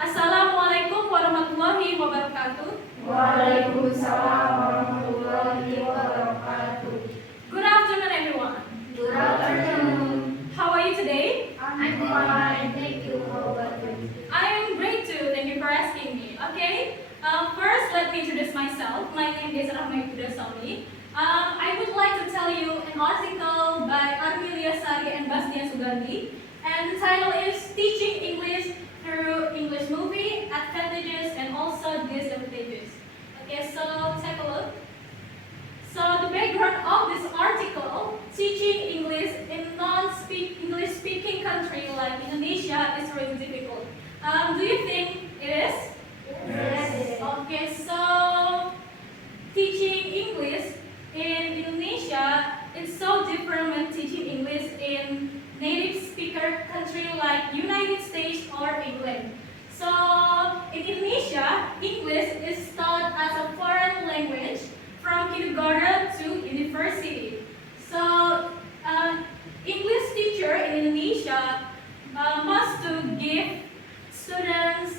Assalamualaikum warahmatullahi wabarakatuh. Waalaikumsalam warahmatullahi wabarakatuh. Good afternoon, everyone. Good afternoon. How are you today? I'm fine, thank you. How about you? I am great too. Thank you for asking me. Okay. First, let me introduce myself. My name is Rahma Kudasami. I would like to tell you an article by Armilia Sari and Bastian Sugandi, and the title is Teaching English Through English Movie, Advantages and also Disadvantages. Okay, so take a look. So the background of this article, teaching English in non-English speaking country like Indonesia is really difficult. Do you think it is? Yes. Okay, so teaching English in Indonesia is so different when teaching English in native speaker country like United States or England. So in Indonesia, English is taught as a foreign language from kindergarten to university. So English teacher in Indonesia must to give students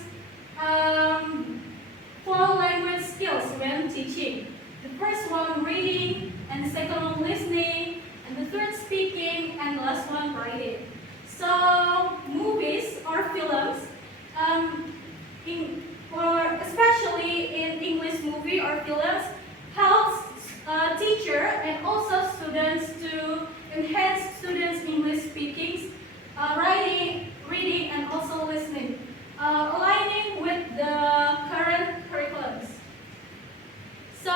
four language skills when teaching. The first one reading, and the second one listening, and the third speaking, and the last one writing. So movies or films, or especially in English movie or films, helps teacher and also students to enhance students' English speaking, writing, reading, and also listening, aligning with the current curriculums. So,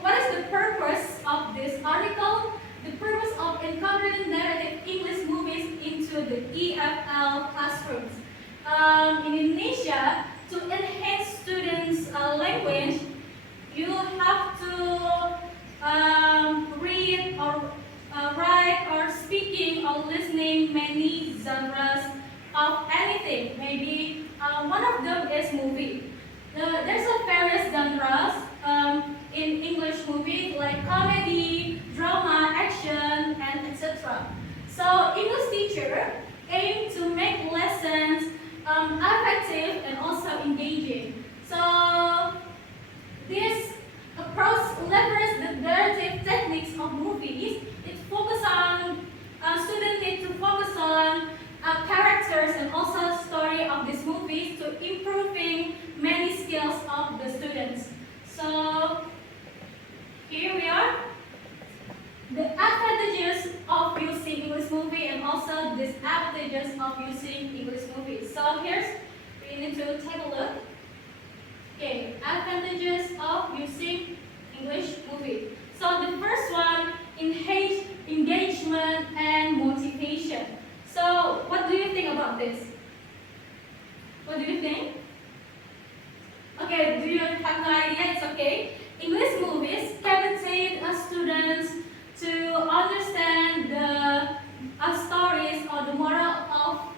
what is the purpose of this article? The purpose of incorporating narrative English movies into the EFL classrooms. In Indonesia, to enhance students' language, you have to read or write or speaking or listening many genres of anything. Maybe one of them is movie. There's a various genres in English movie like comedy, drama, action, and etc. So English teacher aim to make lessons effective and also engaging. So this approach leverages the narrative techniques of movies. It focuses on students need to focus on characters and also story of these movies to improving many skills of the students. So here we are. The advantages of using English movie and also disadvantages of using English movie. So here's we need to take a look. Okay, advantages of using English movie. So the first one, enhance engagement and motivation. So what do you think about this? What do you think? Okay, do you have no idea? It's okay. English movies capacitate students to understand the stories or the moral of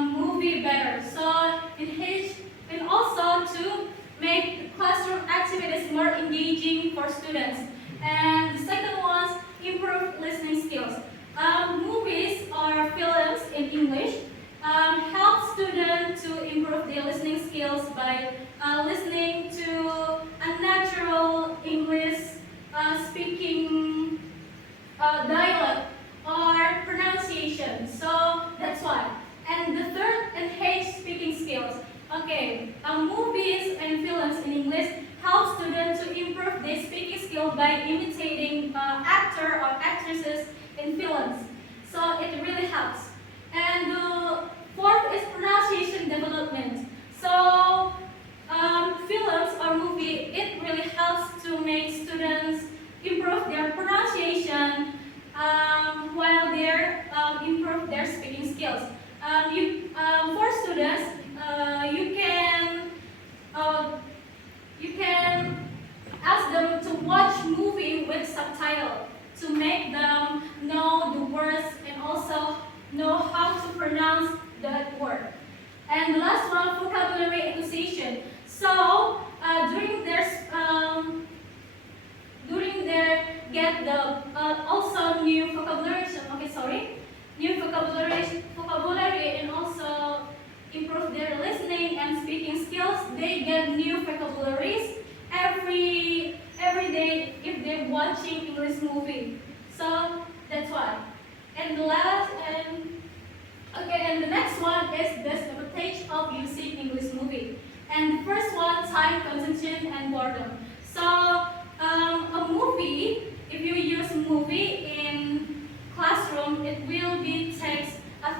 movie better. So enhance and also to make the classroom activities more engaging for students. And the second one, improve listening skills. Movies or films in English help students to improve their listening skills by listening to a natural English speaking dialogue or pronunciation. So that's why. And the third, enhance speaking skills. Okay, movies and films in English help students to improve their speaking skill by imitating actor or actresses in films. So it really helps. And the fourth is pronunciation development. So films or movie, it really helps to make students improve their pronunciation while they improve their speaking skills. For students, you can ask them to watch movie with subtitle to make them know the words and also know how to pronounce next one is disadvantage of using English movie. And the first one, time consumption and boredom. So a movie, if you use movie in classroom, it will be takes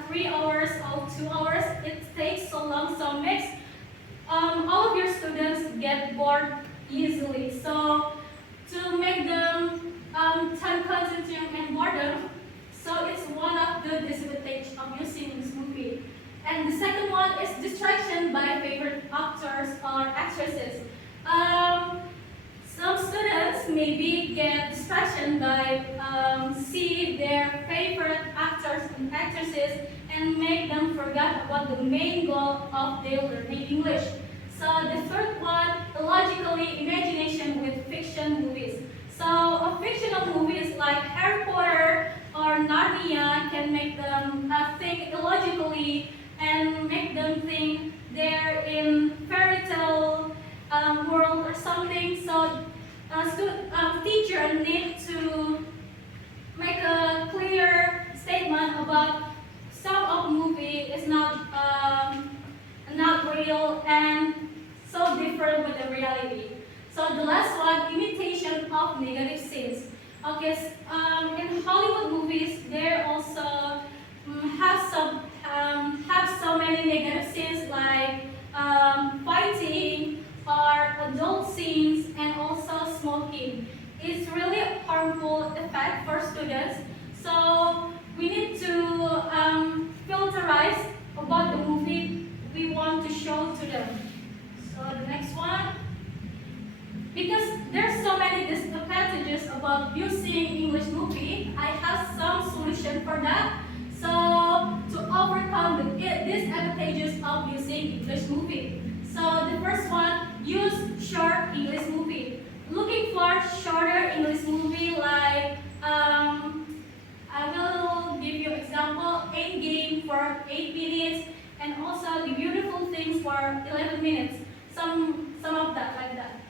3 hours or 2 hours. It takes so long, so makes all of your students get bored easily. So to make them time consuming and boredom, so it's one of the disadvantages of using this movie. And the second one is distraction by favorite actors or actresses. Some students maybe get distraction by see their favorite actors and actresses and make them forget about the main goal of their learning English. So the third one, illogically imagination with fiction movies. So a fictional movies like Harry Potter or Narnia can make them think illogically and make them think they're in fairy tale world or something. So teacher need to make a clear statement about some of movie is not real and so different with the reality. So the last one, imitation of negative scenes. Okay, in Hollywood movies, they also have so many negative scenes like fighting or adult scenes and also smoking. It's really a harmful effect for students. So we need to filterize about the movie we want to show to them. So the next one, because there's so many disadvantages about using English movie, I have some solution for that. So to overcome the disadvantages of using English movie. So the first one, use short English movie. Looking for shorter English movie like I will give you example, Endgame for 8 minutes and also The Beautiful Things for 11 minutes. Some of that like that.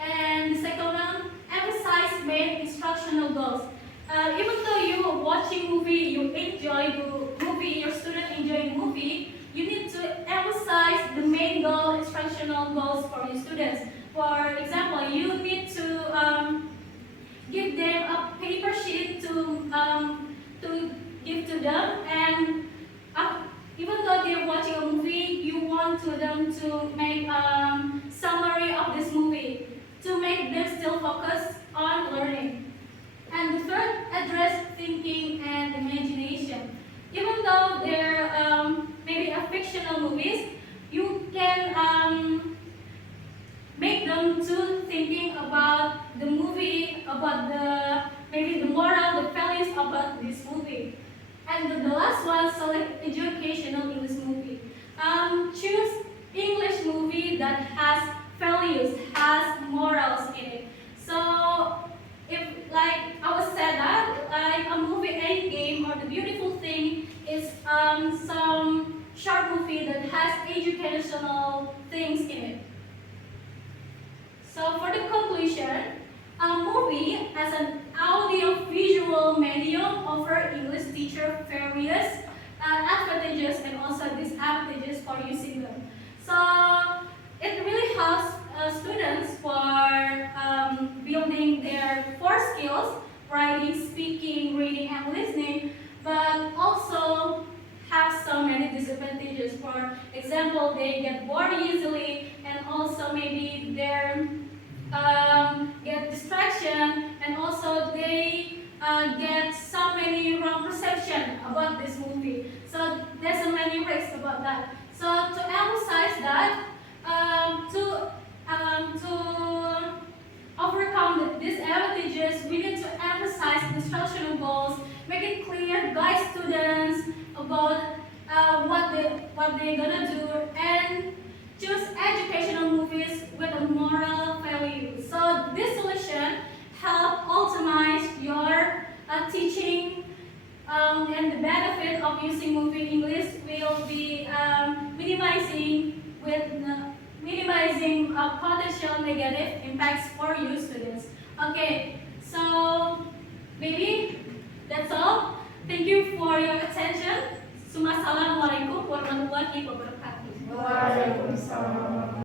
And the second one, emphasize main instructional goals. Even though you are watching movie, you enjoy the movie, your student enjoy the movie, you need to emphasize the main goal, instructional goals for your students. For example, you need to give them a paper sheet to give to them, and even though they're watching a movie, you want them to make summary of this movie to make them still focus on learning. And the third, address thinking and imagination. Even though they're maybe a fictional movies, you can make them to thinking about the movie, about maybe the moral, the values about this movie. And the last one, select educational English movie. Choose English movie that has values, has morals in it. So if like I was said that like a movie Endgame or The Beautiful Thing is some short movie that has educational things in it. So for the conclusion, a movie as an audio-visual medium offers English teacher various advantages and also disadvantages for using them. So it really helps students for building their core skills, writing, speaking, reading, and listening, but also have so many disadvantages. For example, they get bored easily, and also maybe they get distraction, and also they get so many wrong perception about this movie. So there's so many risks about that. So to emphasize that, to overcome these advantages, we need to emphasize instructional goals, make it clear, guide students about what they're gonna do, and choose educational movies with a moral value. So this solution help optimize your teaching, and the benefit of using movie English will be minimizing potential negative impacts for you students. Okay, so maybe that's all. Thank you for your attention. Assalamualaikum warahmatullahi wabarakatuh. warahmatullahi wabarakatuh. Waalaikumsalam.